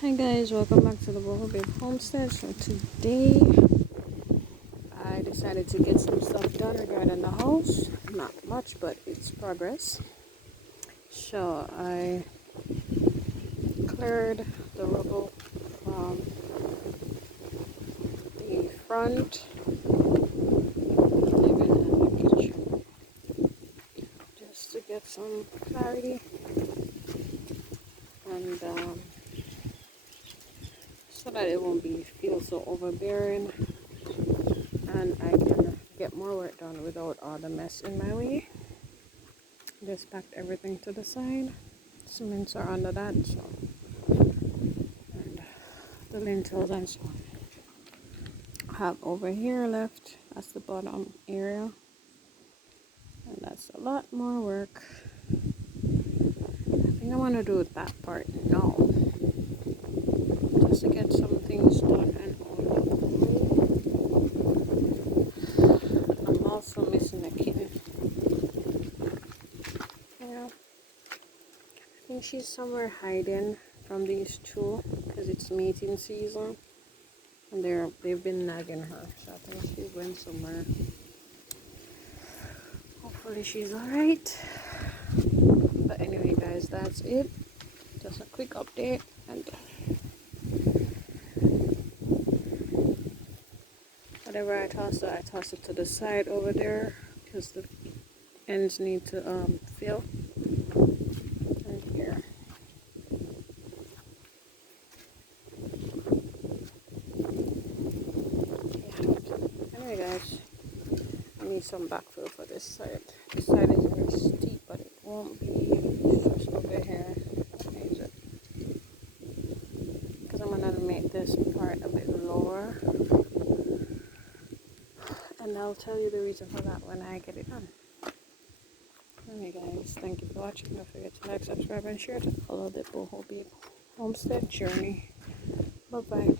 Hi guys, welcome back to the Rubble Homestead. So today I decided to get some stuff done regarding the house. Not much, but it's progress. So I cleared the rubble from the front, living and the kitchen, just to get some clarity and so that it won't feel so overbearing, and I can get more work done without all the mess in my way. Just packed everything to the side. Cements are under that, so, and the lintels and so on. I have over here left. That's the bottom area, and that's a lot more work. I think I want to do that part now, just to get some things done and out of the way. I'm also missing a kitten. Yeah, I think she's somewhere hiding from these two because it's mating season, and they've been nagging her. So I think she went somewhere. Hopefully she's alright. But anyway, guys, that's it. Just a quick update, and whatever I toss it to the side over there because the ends need to fill. And here. Yeah. Anyway, guys, I need some backfill for this side. This side is very steep, but it won't be. It's just over here. Because I'm gonna make this part a bit lower, and I'll tell you the reason for that when I get it done. Alright guys, thank you for watching. Don't forget to like, subscribe, and share to follow the Boho Homestead journey. Bye bye.